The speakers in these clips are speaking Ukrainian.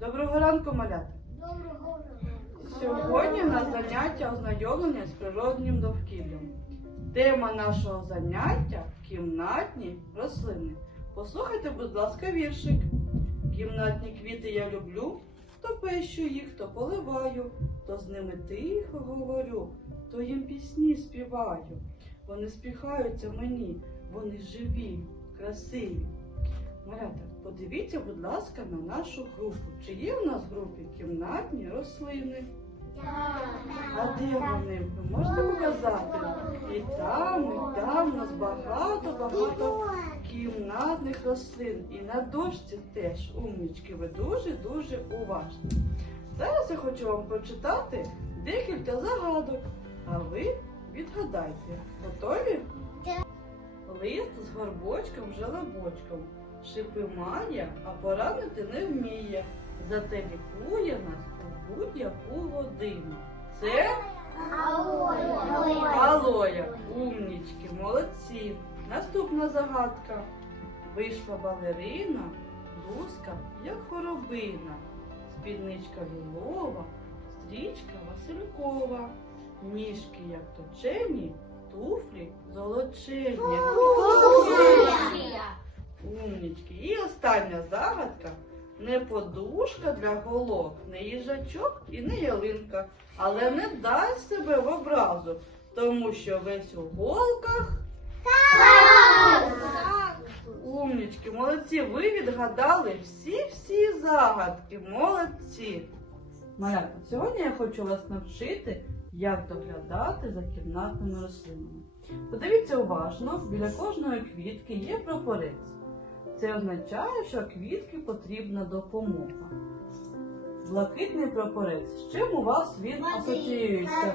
Доброго ранку, малята! Доброго Сьогодні у нас заняття ознайомлення з природнім довкіллям. Тема нашого заняття кімнатні рослини. Послухайте, будь ласка, віршик. Кімнатні квіти я люблю, то пещу їх, то поливаю, то з ними тихо говорю, то їм пісні співаю. Вони спіхаються мені, вони живі, красиві. Малята, подивіться, будь ласка, на нашу групу. Чи є в нас в групі кімнатні рослини? А де вони? Ви можете показати? І там, і там у нас багато-багато кімнатних рослин. І на дошці теж умнічки. Ви дуже-дуже уважні. Зараз я хочу вам прочитати декілька загадок, а ви відгадайте. Готові? Лист з горбочком, желобочком. Шипи має, а поранити не вміє. Зате лікує нас у будь-яку годину. Це Алоя. Умнічки, молодці. Наступна загадка. Вийшла балерина, блузка, як хоробина, спідничка лілова, стрічка Василькова, ніжки, як точені, туфлі золочені. Умнічки. І остання загадка. Не подушка для голов, не їжачок і не ялинка, але не дасть себе в образу, тому що весь у голках. Умнічки, молодці, ви відгадали всі-всі загадки. Молодці. Малята, сьогодні я хочу вас навчити, як доглядати за кімнатними рослинами. Подивіться уважно, біля кожної квітки є прапорець. Це означає, що квітки потрібна допомога. Блакитний прапорець. З чим у вас він асоціюється?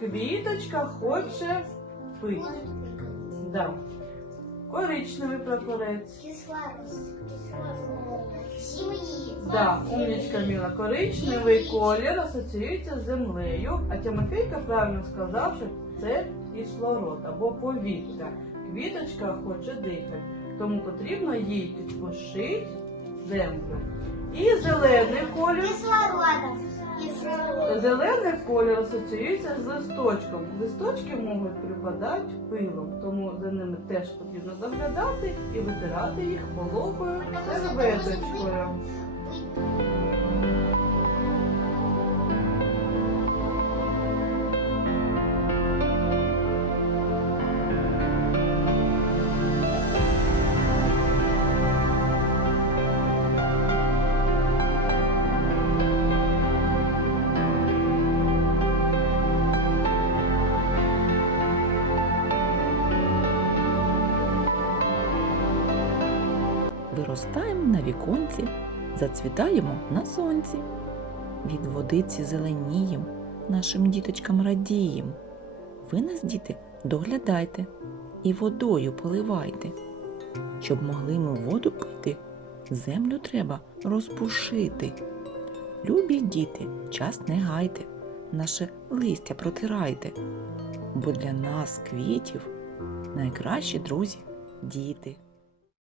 Квіточка хоче пити. Да. Коричневий прапорець. Сім'ї. Да, умнічка Міла. Коричневий колір асоціюється з землею, а Тимофійка правильно сказав, що це кислород або повітря. Квіточка хоче дихати, тому потрібно їй підпушити землю. І зелений колір. Кислородом. Кислородом. Зелений колір асоціюється з листочком. Листочки можуть припадати пилом, тому за ними теж потрібно доглядати і витирати їх вологою серветочкою. Виростаємо на віконці, зацвітаємо на сонці. Від водиці зеленієм, нашим діточкам радієм. Ви нас, діти, доглядайте і водою поливайте. Щоб могли ми воду пити, землю треба розпушити. Любі діти, час не гайте, наше листя протирайте, бо для нас квітів найкращі друзі діти.